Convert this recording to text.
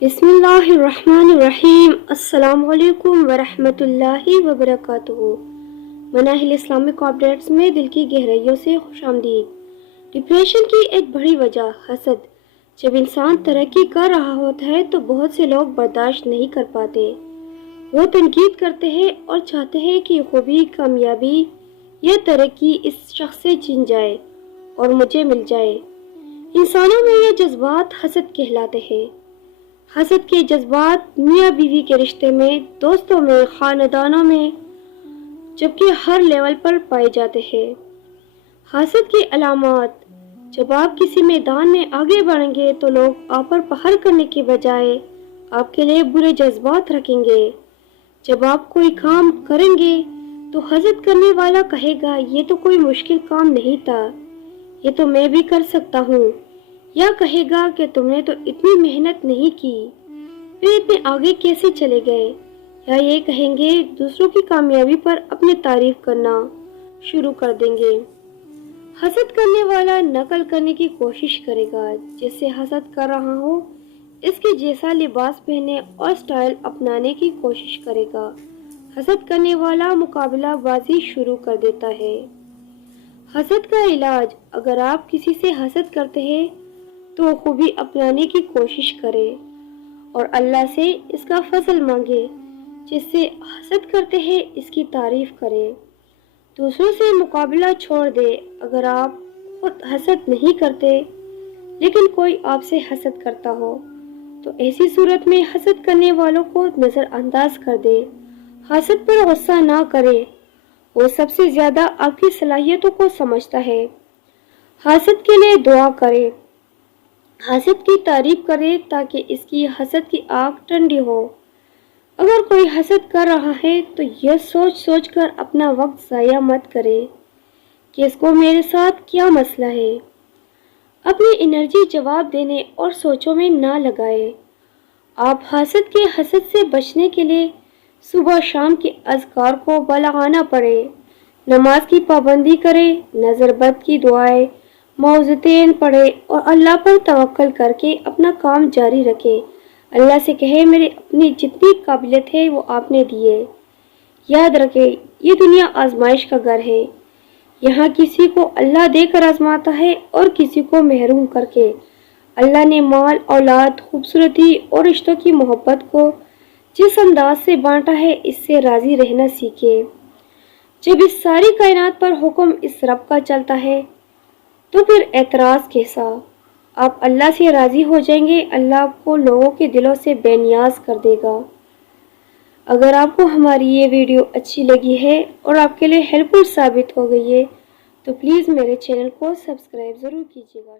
بسم اللہ الرحمن الرحیم۔ السلام علیکم ورحمۃ اللہ وبرکاتہ۔ مناہل اسلامک اپڈیٹس میں دل کی گہرائیوں سے خوش آمدید۔ ڈپریشن کی ایک بڑی وجہ حسد۔ جب انسان ترقی کر رہا ہوتا ہے تو بہت سے لوگ برداشت نہیں کر پاتے۔ وہ تنقید کرتے ہیں اور چاہتے ہیں کہ خوبی، کامیابی یا ترقی اس شخص سے چھن جائے اور مجھے مل جائے۔ انسانوں میں یہ جذبات حسد کہلاتے ہیں۔ حسد کے جذبات میاں بیوی کے رشتے میں، دوستوں میں، خاندانوں میں، جبکہ ہر لیول پر پائے جاتے ہیں۔ حسد کی علامات: جب آپ کسی میدان میں آگے بڑھیں گے تو لوگ آپ پر فخر کرنے کے بجائے آپ کے لیے برے جذبات رکھیں گے۔ جب آپ کوئی کام کریں گے تو حسد کرنے والا کہے گا یہ تو کوئی مشکل کام نہیں تھا، یہ تو میں بھی کر سکتا ہوں، یا کہے گا کہ تم نے تو اتنی محنت نہیں کی، پھر اتنے آگے کیسے چلے گئے، یا یہ کہیں گے دوسروں کی کامیابی پر اپنی تعریف کرنا شروع کر دیں گے۔ حسد کرنے والا نقل کرنے کی کوشش کرے گا، جس سے حسد کر رہا ہو اس کے جیسا لباس پہننے اور سٹائل اپنانے کی کوشش کرے گا۔ حسد کرنے والا مقابلہ بازی شروع کر دیتا ہے۔ حسد کا علاج: اگر آپ کسی سے حسد کرتے ہیں تو خوبی اپنانے کی کوشش کرے اور اللہ سے اس کا فضل مانگے۔ جس سے حسد کرتے ہیں اس کی تعریف کرے۔ دوسروں سے مقابلہ چھوڑ دے۔ اگر آپ خود حسد نہیں کرتے لیکن کوئی آپ سے حسد کرتا ہو تو ایسی صورت میں حسد کرنے والوں کو نظر انداز کر دے۔ حسد پر غصہ نہ کرے، وہ سب سے زیادہ آپ کی صلاحیتوں کو سمجھتا ہے۔ حسد کے لیے دعا کرے، حسد کی تعریف کرے تاکہ اس کی حسد کی آگ ٹھنڈی ہو۔ اگر کوئی حسد کر رہا ہے تو یہ سوچ سوچ کر اپنا وقت ضائع مت کرے کہ اس کو میرے ساتھ کیا مسئلہ ہے۔ اپنی انرجی جواب دینے اور سوچوں میں نہ لگائے۔ آپ حسد سے بچنے کے لیے صبح شام کے اذکار کو بالغانہ پڑھے، نماز کی پابندی کرے، نظر بد کی دعائیں، معوذتین پڑھے اور اللہ پر توکل کر کے اپنا کام جاری رکھے۔ اللہ سے کہے میرے اپنی جتنی قابلیت ہے وہ آپ نے دی ہے۔ یاد رکھے یہ دنیا آزمائش کا گھر ہے، یہاں کسی کو اللہ دے کر آزماتا ہے اور کسی کو محروم کر کے۔ اللہ نے مال، اولاد، خوبصورتی اور رشتوں کی محبت کو جس انداز سے بانٹا ہے اس سے راضی رہنا سیکھے۔ جب اس ساری کائنات پر حکم اس رب کا چلتا ہے تو پھر اعتراض کیسا؟ آپ اللہ سے راضی ہو جائیں گے، اللہ آپ کو لوگوں کے دلوں سے بے نیاز کر دے گا۔ اگر آپ کو ہماری یہ ویڈیو اچھی لگی ہے اور آپ کے لیے ہیلپ فل ثابت ہو گئی ہے تو پلیز میرے چینل کو سبسکرائب ضرور کیجیے گا۔